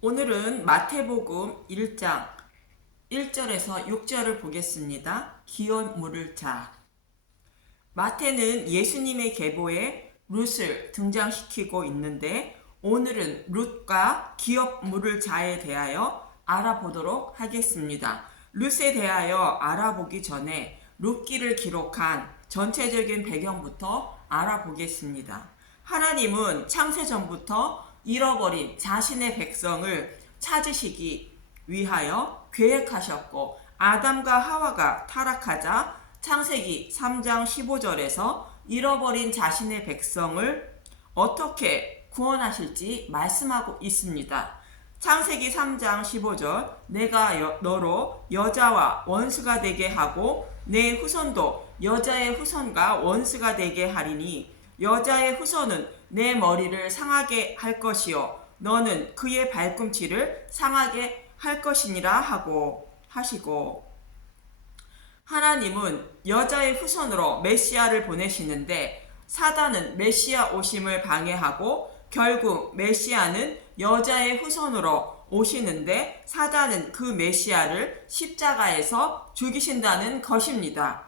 오늘은 마태복음 1장 1절에서 6절을 보겠습니다. 기업 물을 자. 마태는 예수님의 계보에 룻을 등장시키고 있는데 오늘은 룻과 기업 물을 자에 대하여 알아보도록 하겠습니다. 룻에 대하여 알아보기 전에 룻기를 기록한 전체적인 배경부터 알아보겠습니다. 하나님은 창세전부터 잃어버린 자신의 백성을 찾으시기 위하여 계획하셨고, 아담과 하와가 타락하자 창세기 3장 15절에서 잃어버린 자신의 백성을 어떻게 구원하실지 말씀하고 있습니다. 창세기 3장 15절, 내가 너로 여자와 원수가 되게 하고 내 후손도 여자의 후손과 원수가 되게 하리니 여자의 후손은 내 머리를 상하게 할 것이요 너는 그의 발꿈치를 상하게 할 것이니라 하시고, 하나님은 여자의 후손으로 메시아를 보내시는데 사단은 메시아 오심을 방해하고 결국 메시아는 여자의 후손으로 오시는데 사단은 그 메시아를 십자가에서 죽이신다는 것입니다.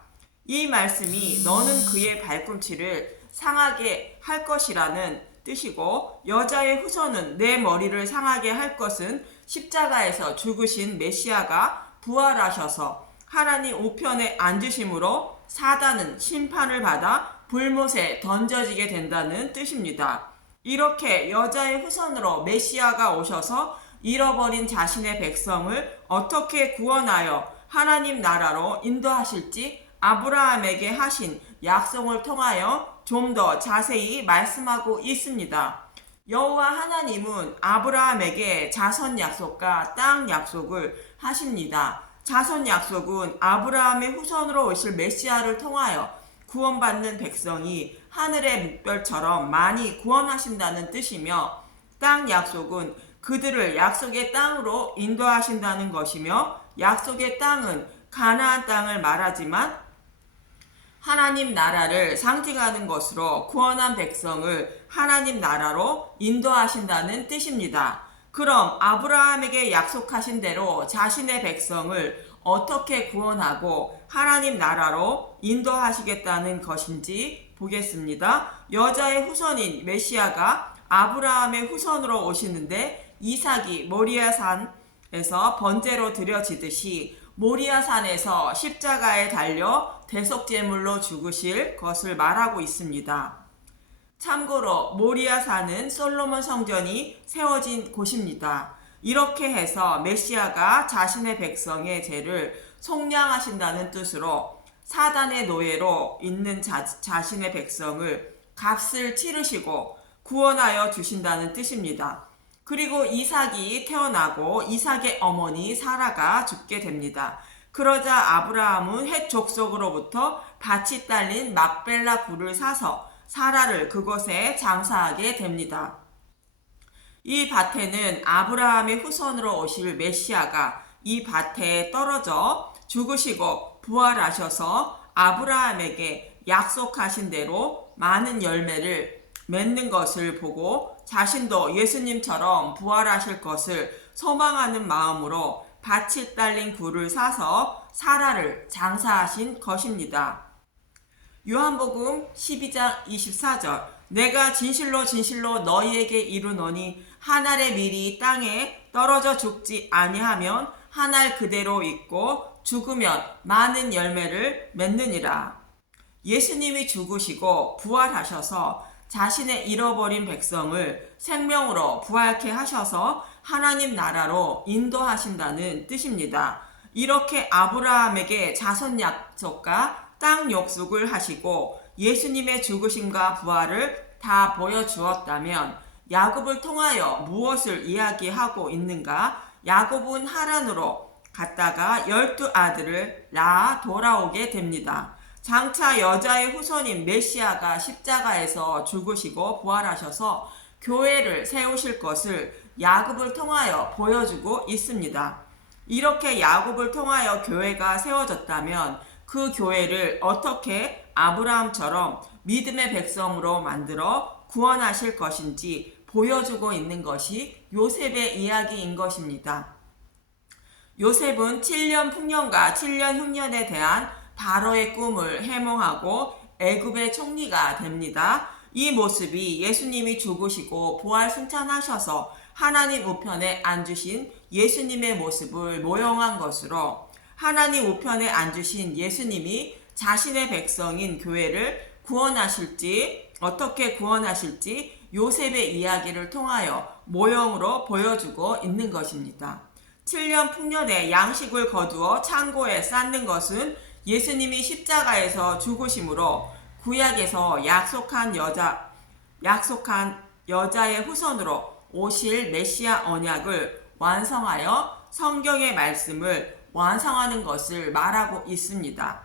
이 말씀이 너는 그의 발꿈치를 상하게 할 것이라는 뜻이고, 여자의 후손은 내 머리를 상하게 할 것은 십자가에서 죽으신 메시아가 부활하셔서 하나님 우편에 앉으심으로 사단은 심판을 받아 불못에 던져지게 된다는 뜻입니다. 이렇게 여자의 후손으로 메시아가 오셔서 잃어버린 자신의 백성을 어떻게 구원하여 하나님 나라로 인도하실지 아브라함에게 하신 약속을 통하여 좀 더 자세히 말씀하고 있습니다. 여호와 하나님은 아브라함에게 자손 약속과 땅 약속을 하십니다. 자손 약속은 아브라함의 후손으로 오실 메시아를 통하여 구원받는 백성이 하늘의 묵별처럼 많이 구원하신다는 뜻이며, 땅 약속은 그들을 약속의 땅으로 인도하신다는 것이며, 약속의 땅은 가나안 땅을 말하지만 하나님 나라를 상징하는 것으로 구원한 백성을 하나님 나라로 인도하신다는 뜻입니다. 그럼 아브라함에게 약속하신 대로 자신의 백성을 어떻게 구원하고 하나님 나라로 인도하시겠다는 것인지 보겠습니다. 여자의 후손인 메시아가 아브라함의 후손으로 오시는데 이삭이 모리아산에서 번제로 드려지듯이 모리아산에서 십자가에 달려 대속제물로 죽으실 것을 말하고 있습니다. 참고로 모리아산은 솔로몬 성전이 세워진 곳입니다. 이렇게 해서 메시아가 자신의 백성의 죄를 속량하신다는 뜻으로 사단의 노예로 있는 자신의 백성을 값을 치르시고 구원하여 주신다는 뜻입니다. 그리고 이삭이 태어나고 이삭의 어머니 사라가 죽게 됩니다. 그러자 아브라함은 헷 족속으로부터 밭이 딸린 막벨라 굴을 사서 사라를 그곳에 장사하게 됩니다. 이 밭에는 아브라함의 후손으로 오실 메시아가 이 밭에 떨어져 죽으시고 부활하셔서 아브라함에게 약속하신 대로 많은 열매를 맺는 것을 보고 자신도 예수님처럼 부활하실 것을 소망하는 마음으로 밭이 딸린 굴을 사서 사라를 장사하신 것입니다. 요한복음 12장 24절, 내가 진실로 진실로 너희에게 이르노니 한 알의 밀이 땅에 떨어져 죽지 아니하면 한 알 그대로 있고 죽으면 많은 열매를 맺느니라. 예수님이 죽으시고 부활하셔서 자신의 잃어버린 백성을 생명으로 부활케 하셔서 하나님 나라로 인도하신다는 뜻입니다. 이렇게 아브라함에게 자손 약속과 땅 약속을 하시고 예수님의 죽으심과 부활을 다 보여주었다면 야곱을 통하여 무엇을 이야기하고 있는가? 야곱은 하란으로 갔다가 12아들을 낳아 돌아오게 됩니다. 장차 여자의 후손인 메시아가 십자가에서 죽으시고 부활하셔서 교회를 세우실 것을 야곱을 통하여 보여주고 있습니다. 이렇게 야곱을 통하여 교회가 세워졌다면 그 교회를 어떻게 아브라함처럼 믿음의 백성으로 만들어 구원하실 것인지 보여주고 있는 것이 요셉의 이야기인 것입니다. 요셉은 7년 풍년과 7년 흉년에 대한 바로의 꿈을 해몽하고 애굽의 총리가 됩니다. 이 모습이 예수님이 죽으시고 부활 승천하셔서 하나님 우편에 앉으신 예수님의 모습을 모형한 것으로, 하나님 우편에 앉으신 예수님이 자신의 백성인 교회를 구원하실지, 어떻게 구원하실지 요셉의 이야기를 통하여 모형으로 보여주고 있는 것입니다. 7년 풍년에 양식을 거두어 창고에 쌓는 것은 예수님이 십자가에서 죽으심으로 구약에서 약속한 여자의 후손으로 오실 메시아 언약을 완성하여 성경의 말씀을 완성하는 것을 말하고 있습니다.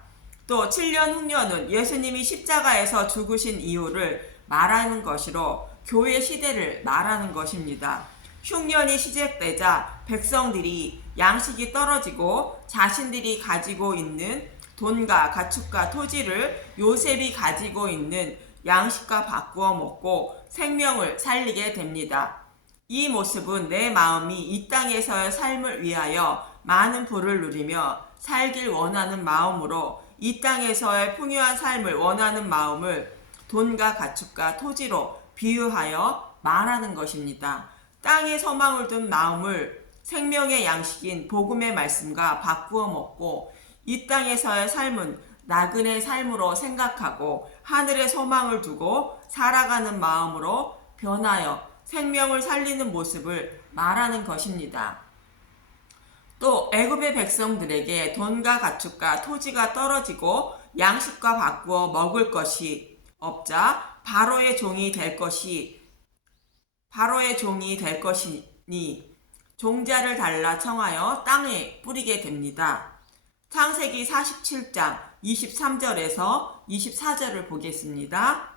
또 7년 흉년은 예수님이 십자가에서 죽으신 이유를 말하는 것이로 교회 시대를 말하는 것입니다. 흉년이 시작되자 백성들이 양식이 떨어지고 자신들이 가지고 있는 돈과 가축과 토지를 요셉이 가지고 있는 양식과 바꾸어 먹고 생명을 살리게 됩니다. 이 모습은 내 마음이 이 땅에서의 삶을 위하여 많은 부를 누리며 살길 원하는 마음으로 이 땅에서의 풍요한 삶을 원하는 마음을 돈과 가축과 토지로 비유하여 말하는 것입니다. 땅에 소망을 둔 마음을 생명의 양식인 복음의 말씀과 바꾸어 먹고 이 땅에서의 삶은 나그네 삶으로 생각하고 하늘에 소망을 두고 살아가는 마음으로 변하여 생명을 살리는 모습을 말하는 것입니다. 또 애굽의 백성들에게 돈과 가축과 토지가 떨어지고 양식과 바꾸어 먹을 것이 없자 바로의 종이 될 것이니 종자를 달라 청하여 땅에 뿌리게 됩니다. 창세기 47장 23절에서 24절을 보겠습니다.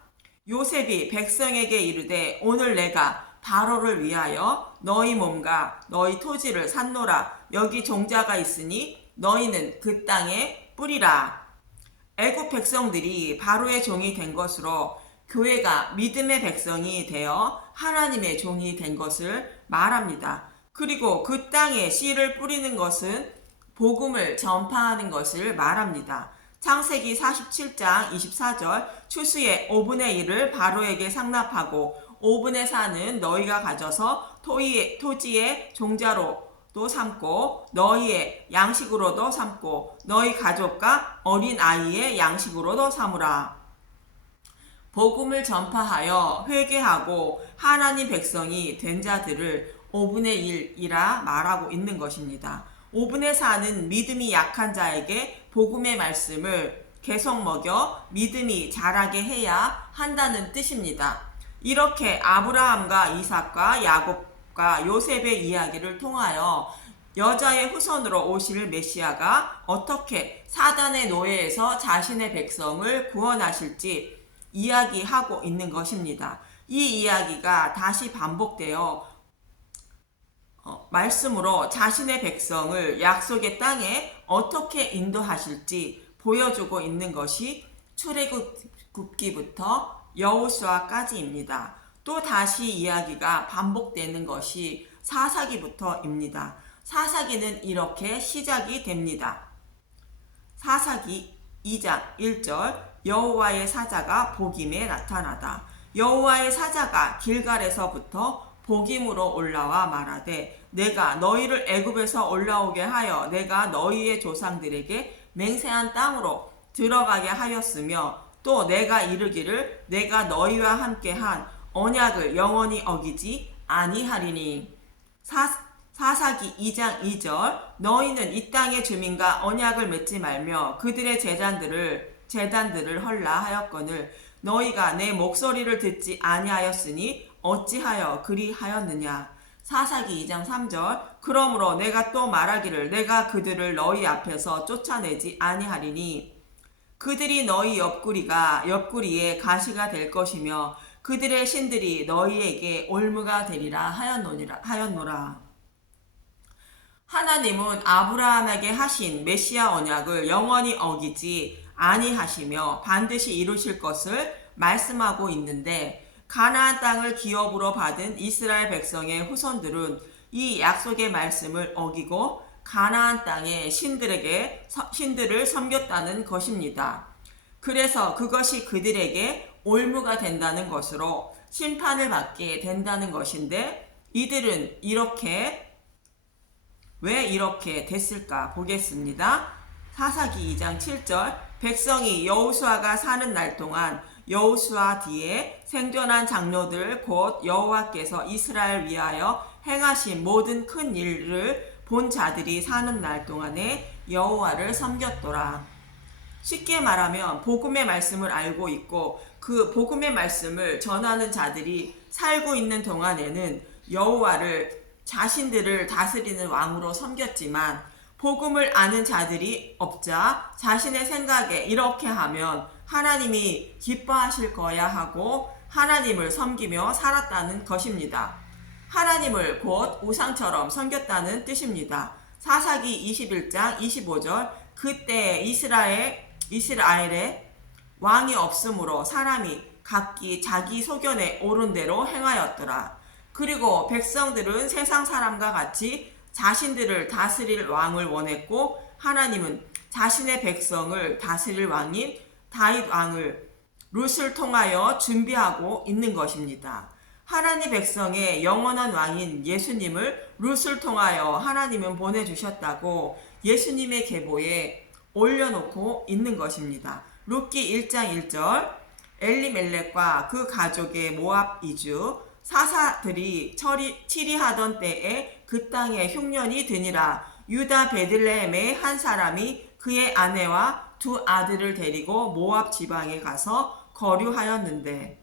요셉이 백성에게 이르되 오늘 내가 바로를 위하여 너희 몸과 너희 토지를 샀노라. 여기 종자가 있으니 너희는 그 땅에 뿌리라. 애굽 백성들이 바로의 종이 된 것으로 교회가 믿음의 백성이 되어 하나님의 종이 된 것을 말합니다. 그리고 그 땅에 씨를 뿌리는 것은 복음을 전파하는 것을 말합니다. 창세기 47장 24절 추수의 5분의 1을 바로에게 상납하고 5분의 4는 너희가 가져서 토지의 종자로도 삼고 너희의 양식으로도 삼고 너희 가족과 어린 아이의 양식으로도 삼으라. 복음을 전파하여 회개하고 하나님 백성이 된 자들을 5분의 1이라 말하고 있는 것입니다. 5분의 4는 믿음이 약한 자에게 복음의 말씀을 계속 먹여 믿음이 자라게 해야 한다는 뜻입니다. 이렇게 아브라함과 이삭과 야곱과 요셉의 이야기를 통하여 여자의 후손으로 오실 메시아가 어떻게 사단의 노예에서 자신의 백성을 구원하실지 이야기하고 있는 것입니다. 이 이야기가 다시 반복되어 말씀으로 자신의 백성을 약속의 땅에 어떻게 인도하실지 보여주고 있는 것이 출애굽기부터 여호수아까지입니다. 또 다시 이야기가 반복되는 것이 사사기부터입니다. 사사기는 이렇게 시작이 됩니다. 사사기 2장 1절 여호와의 사자가 복임에 나타나다. 여호와의 사자가 길갈에서부터 복임으로 올라와 말하되 내가 너희를 애굽에서 올라오게 하여 내가 너희의 조상들에게 맹세한 땅으로 들어가게 하였으며 또 내가 이르기를 내가 너희와 함께한 언약을 영원히 어기지 아니하리니. 사사기 2장 2절 너희는 이 땅의 주민과 언약을 맺지 말며 그들의 제단들을 헐라 하였거늘 너희가 내 목소리를 듣지 아니하였으니 어찌하여 그리하였느냐. 사사기 2장 3절 그러므로 내가 또 말하기를 내가 그들을 너희 앞에서 쫓아내지 아니하리니 그들이 너희 옆구리에 가시가 될 것이며 그들의 신들이 너희에게 올무가 되리라 하였노라. 하나님은 아브라함에게 하신 메시아 언약을 영원히 어기지 아니하시며 반드시 이루실 것을 말씀하고 있는데 가나안 땅을 기업으로 받은 이스라엘 백성의 후손들은 이 약속의 말씀을 어기고 가나안 땅의 신들을 섬겼다는 것입니다. 그래서 그것이 그들에게 올무가 된다는 것으로 심판을 받게 된다는 것인데, 이들은 왜 이렇게 됐을까 보겠습니다. 사사기 2장 7절, 백성이 여호수아가 사는 날 동안 여호수아 뒤에 생존한 장로들 곧 여호와께서 이스라엘 위하여 행하신 모든 큰 일을 본 자들이 사는 날 동안에 여호와를 섬겼더라. 쉽게 말하면 복음의 말씀을 알고 있고 그 복음의 말씀을 전하는 자들이 살고 있는 동안에는 여호와를 자신들을 다스리는 왕으로 섬겼지만, 복음을 아는 자들이 없자 자신의 생각에 이렇게 하면 하나님이 기뻐하실 거야 하고 하나님을 섬기며 살았다는 것입니다. 하나님을 곧 우상처럼 섬겼다는 뜻입니다. 사사기 21장 25절, 그때 이스라엘에 왕이 없으므로 사람이 각기 자기 소견에 옳은 대로 행하였더라. 그리고 백성들은 세상 사람과 같이 자신들을 다스릴 왕을 원했고, 하나님은 자신의 백성을 다스릴 왕인 다윗 왕을 룻을 통하여 준비하고 있는 것입니다. 하나님 백성의 영원한 왕인 예수님을 룻을 통하여 하나님은 보내주셨다고 예수님의 계보에 올려놓고 있는 것입니다. 룻기 1장 1절, 엘리멜렉과 그 가족의 모압 이주, 사사들이 치리하던 때에 그 땅에 흉년이 드니라. 유다 베들레헴의 한 사람이 그의 아내와 두 아들을 데리고 모압 지방에 가서 거류하였는데,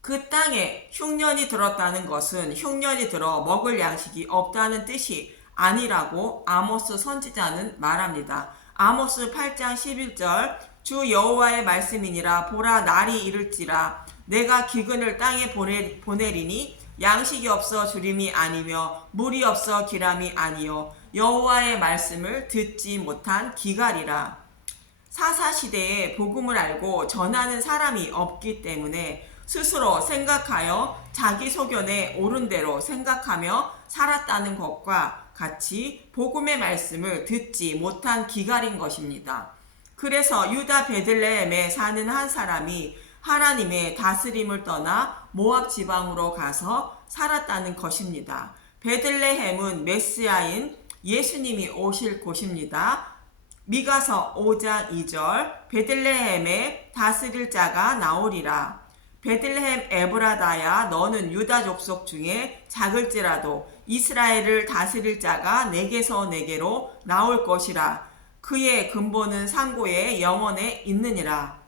그 땅에 흉년이 들었다는 것은 흉년이 들어 먹을 양식이 없다는 뜻이 아니라고 아모스 선지자는 말합니다. 아모스 8장 11절, 주 여호와의 말씀이니라. 보라, 날이 이를지라 내가 기근을 땅에 보내리니 양식이 없어 주림이 아니며 물이 없어 기람이 아니요 여호와의 말씀을 듣지 못한 기갈이라. 사사시대에 복음을 알고 전하는 사람이 없기 때문에 스스로 생각하여 자기 소견에 옳은 대로 생각하며 살았다는 것과 같이 복음의 말씀을 듣지 못한 기갈인 것입니다. 그래서 유다 베들레헴에 사는 한 사람이 하나님의 다스림을 떠나 모압 지방으로 가서 살았다는 것입니다. 베들레헴은 메시아인 예수님이 오실 곳입니다. 미가서 5장 2절, 베들레헴에 다스릴 자가 나오리라. 베들레헴 에브라다야, 너는 유다 족속 중에 작을지라도 이스라엘을 다스릴 자가 내게서 내게로 나올 것이라. 그의 근본은 상고의 영원에 있느니라.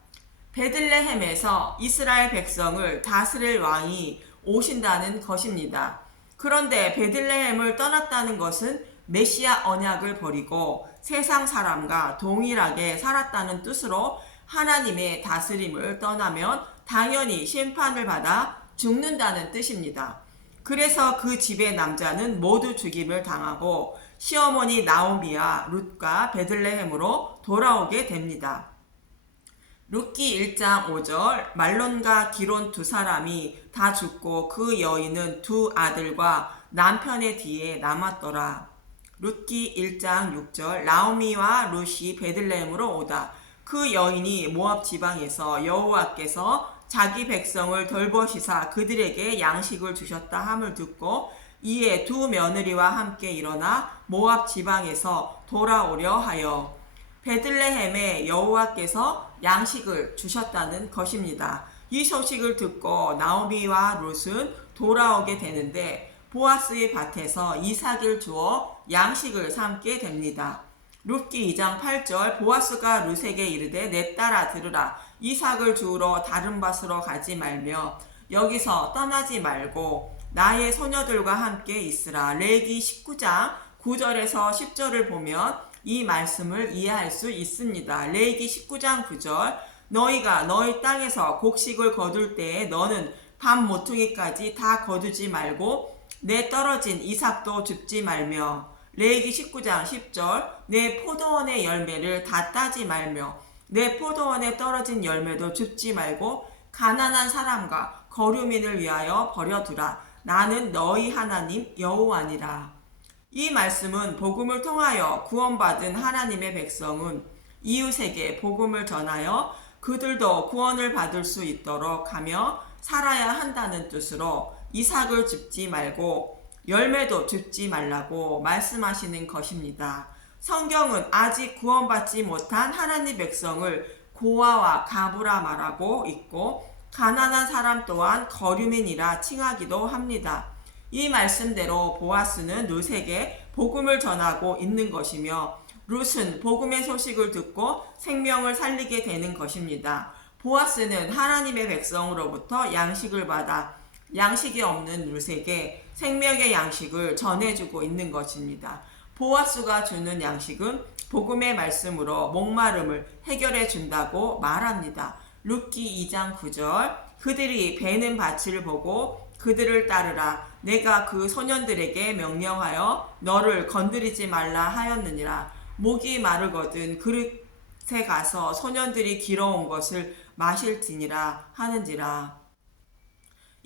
베들레헴에서 이스라엘 백성을 다스릴 왕이 오신다는 것입니다. 그런데 베들레헴을 떠났다는 것은 메시아 언약을 버리고 세상 사람과 동일하게 살았다는 뜻으로, 하나님의 다스림을 떠나면 당연히 심판을 받아 죽는다는 뜻입니다. 그래서 그 집의 남자는 모두 죽임을 당하고 시어머니 나오미와 룻과 베들레헴으로 돌아오게 됩니다. 룻기 1장 5절, 말론과 기론 두 사람이 다 죽고 그 여인은 두 아들과 남편의 뒤에 남았더라. 룻기 1장 6절, 나오미와 룻이 베들레헴으로 오다. 그 여인이 모압 지방에서 여호와께서 자기 백성을 돌보시사 그들에게 양식을 주셨다 함을 듣고 이에 두 며느리와 함께 일어나 모압 지방에서 돌아오려 하여 베들레헴에 여호와께서 양식을 주셨다는 것입니다. 이 소식을 듣고 나오미와 룻은 돌아오게 되는데, 보아스의 밭에서 이삭을 주어 양식을 삼게 됩니다. 룻기 2장 8절, 보아스가 룻에게 이르되 내 딸아 들으라. 이삭을 주우러 다른 밭으로 가지 말며 여기서 떠나지 말고 나의 소녀들과 함께 있으라. 레위기 19장 9절에서 10절을 보면 이 말씀을 이해할 수 있습니다. 레위기 19장 9절, 너희가 너희 땅에서 곡식을 거둘 때에 너는 밤 모퉁이까지 다 거두지 말고 내 떨어진 이삭도 줍지 말며, 레위기 19장 10절, 내 포도원의 열매를 다 따지 말며 내 포도원에 떨어진 열매도 줍지 말고 가난한 사람과 거류민을 위하여 버려두라. 나는 너희 하나님 여호와니라. 이 말씀은 복음을 통하여 구원받은 하나님의 백성은 이웃에게 복음을 전하여 그들도 구원을 받을 수 있도록 하며 살아야 한다는 뜻으로 이삭을 줍지 말고 열매도 줍지 말라고 말씀하시는 것입니다. 성경은 아직 구원받지 못한 하나님 백성을 고아와 가부라 말하고 있고 가난한 사람 또한 거류민이라 칭하기도 합니다. 이 말씀대로 보아스는 룻에게 복음을 전하고 있는 것이며 룻은 복음의 소식을 듣고 생명을 살리게 되는 것입니다. 보아스는 하나님의 백성으로부터 양식을 받아 양식이 없는 룻에게 생명의 양식을 전해주고 있는 것입니다. 보아스가 주는 양식은 복음의 말씀으로 목마름을 해결해 준다고 말합니다. 룻기 2장 9절 그들이 베는 밭을 보고 그들을 따르라. 내가 그 소년들에게 명령하여 너를 건드리지 말라 하였느니라. 목이 마르거든 그릇에 가서 소년들이 길어온 것을 마실지니라 하는지라.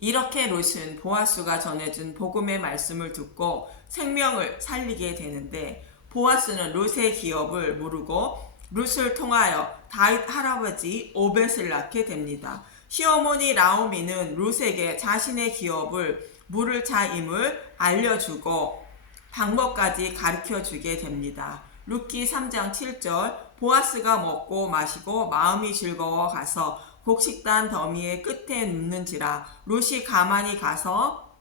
이렇게 룻은 보아스가 전해준 복음의 말씀을 듣고 생명을 살리게 되는데 보아스는 룻의 기업을 무르고 룻을 통하여 다윗 할아버지 오벳을 낳게 됩니다. 시어머니 나오미는 룻에게 자신의 기업을 물을 자임을 알려주고 방법까지 가르쳐주게 됩니다. 룻기 3장 7절 보아스가 먹고 마시고 마음이 즐거워 가서 곡식단 더미의 끝에 눕는지라 룻이 가만히 가서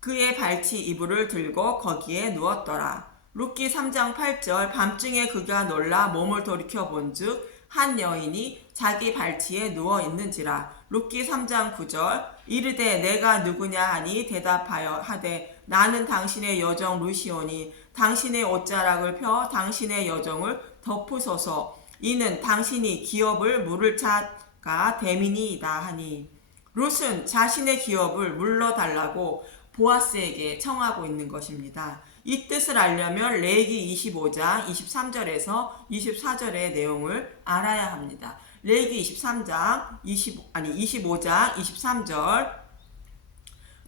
그의 발치 이불을 들고 거기에 누웠더라. 룻기 3장 8절 밤중에 그가 놀라 몸을 돌이켜 본즉 한 여인이 자기 발치에 누워 있는지라. 룻기 3장 9절 이르되 내가 누구냐 하니 대답하여 하되 나는 당신의 여종 룻이오니 당신의 옷자락을 펴 당신의 여종을 덮으소서. 이는 당신이 기업을 물을 자가 됨이니이다 하니 룻은 자신의 기업을 물러달라고 보아스에게 청하고 있는 것입니다. 이 뜻을 알려면 레위기 25장 23절에서 24절의 내용을 알아야 합니다. 레위기 25장 23절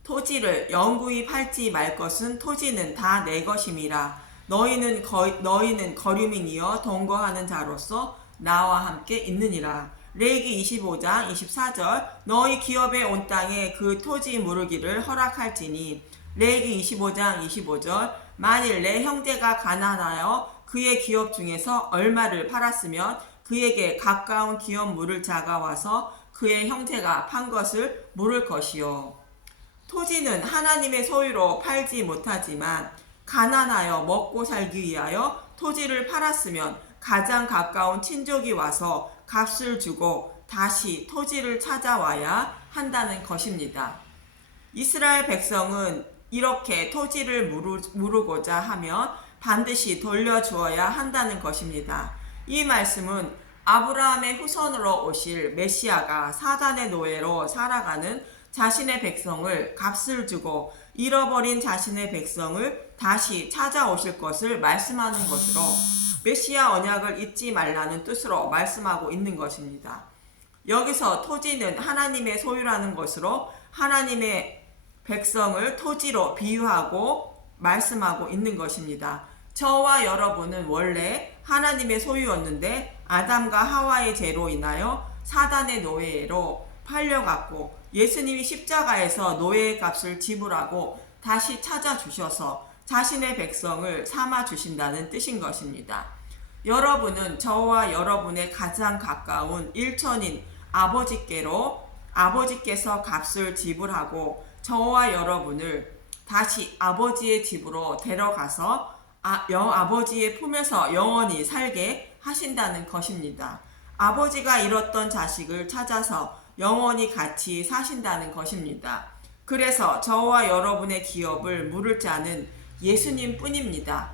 토지를 영구히 팔지 말 것은 토지는 다 내 것임이라. 너희는 거류민이여 동거하는 자로서 나와 함께 있느니라. 레위기 25장 24절 너희 기업에 온 땅에 그 토지 무르기를 허락할지니. 레위기 25장 25절 만일 내 형제가 가난하여 그의 기업 중에서 얼마를 팔았으면 그에게 가까운 기업 물을 자가 와서 그의 형제가 판 것을 물을 것이요. 토지는 하나님의 소유로 팔지 못하지만 가난하여 먹고 살기 위하여 토지를 팔았으면 가장 가까운 친족이 와서 값을 주고 다시 토지를 찾아와야 한다는 것입니다. 이스라엘 백성은 이렇게 토지를 무르고자 하면 반드시 돌려주어야 한다는 것입니다. 이 말씀은 아브라함의 후손으로 오실 메시아가 사단의 노예로 살아가는 자신의 백성을 값을 주고 잃어버린 자신의 백성을 다시 찾아오실 것을 말씀하는 것으로 메시아 언약을 잊지 말라는 뜻으로 말씀하고 있는 것입니다. 여기서 토지는 하나님의 소유라는 것으로 하나님의 백성을 토지로 비유하고 말씀하고 있는 것입니다. 저와 여러분은 원래 하나님의 소유였는데 아담과 하와의 죄로 인하여 사단의 노예로 팔려갔고 예수님이 십자가에서 노예의 값을 지불하고 다시 찾아주셔서 자신의 백성을 삼아주신다는 뜻인 것입니다. 여러분은 저와 여러분의 가장 가까운 일천인 아버지께서 값을 지불하고 저와 여러분을 다시 아버지의 집으로 데려가서 아버지의 품에서 영원히 살게 하신다는 것입니다. 아버지가 잃었던 자식을 찾아서 영원히 같이 사신다는 것입니다. 그래서 저와 여러분의 기업을 물을 자는 예수님 뿐입니다.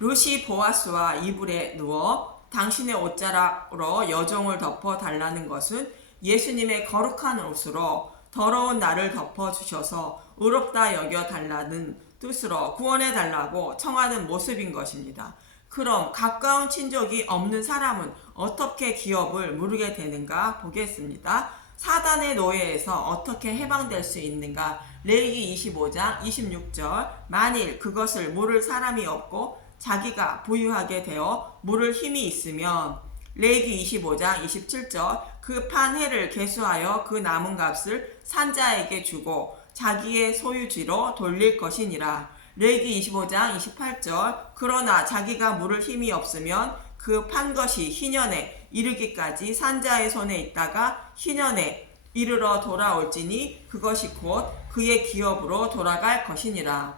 룻이 보아스와 이불에 누워 당신의 옷자락으로 여종을 덮어 달라는 것은 예수님의 거룩한 옷으로 더러운 나를 덮어주셔서 의롭다 여겨 달라는 뜻으로 구원해 달라고 청하는 모습인 것입니다. 그럼 가까운 친족이 없는 사람은 어떻게 기업을 무르게 되는가 보겠습니다. 사단의 노예에서 어떻게 해방될 수 있는가? 레위기 25장 26절. 만일 그것을 물을 사람이 없고 자기가 부유하게 되어 물을 힘이 있으면, 레위기 25장 27절. 그 판 해를 계수하여 그 남은 값을 산자에게 주고 자기의 소유지로 돌릴 것이니라. 레위기 25장 28절. 그러나 자기가 물을 힘이 없으면 그 판 것이 희년에 이르기까지 산자의 손에 있다가 희년에 이르러 돌아올지니 그것이 곧 그의 기업으로 돌아갈 것이니라.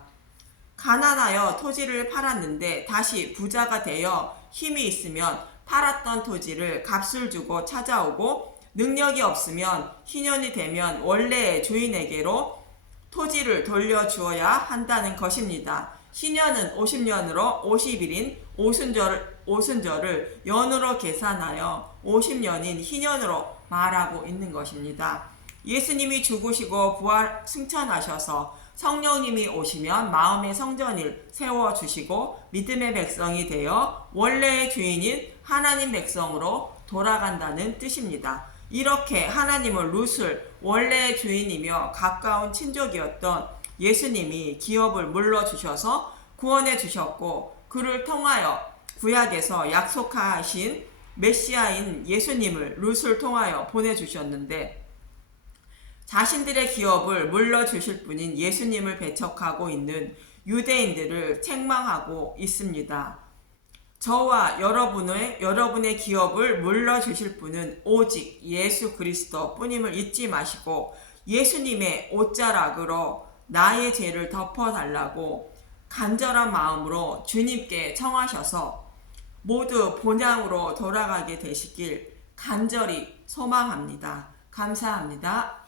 가난하여 토지를 팔았는데 다시 부자가 되어 힘이 있으면 팔았던 토지를 값을 주고 찾아오고, 능력이 없으면 희년이 되면 원래의 주인에게로 토지를 돌려주어야 한다는 것입니다. 희년은 50년으로 50일인 오순절을 연으로 계산하여 50년인 희년으로 말하고 있는 것입니다. 예수님이 죽으시고 부활 승천하셔서 성령님이 오시면 마음의 성전을 세워주시고 믿음의 백성이 되어 원래의 주인인 하나님 백성으로 돌아간다는 뜻입니다. 이렇게 하나님은 룻을 원래의 주인이며 가까운 친족이었던 예수님이 기업을 물러주셔서 구원해 주셨고, 그를 통하여 구약에서 약속하신 메시아인 예수님을 룻을 통하여 보내주셨는데, 자신들의 기업을 물러주실 분인 예수님을 배척하고 있는 유대인들을 책망하고 있습니다. 저와 여러분의 기업을 물러주실 분은 오직 예수 그리스도 뿐임을 잊지 마시고, 예수님의 옷자락으로 나의 죄를 덮어달라고 간절한 마음으로 주님께 청하셔서 모두 본향으로 돌아가게 되시길 간절히 소망합니다. 감사합니다.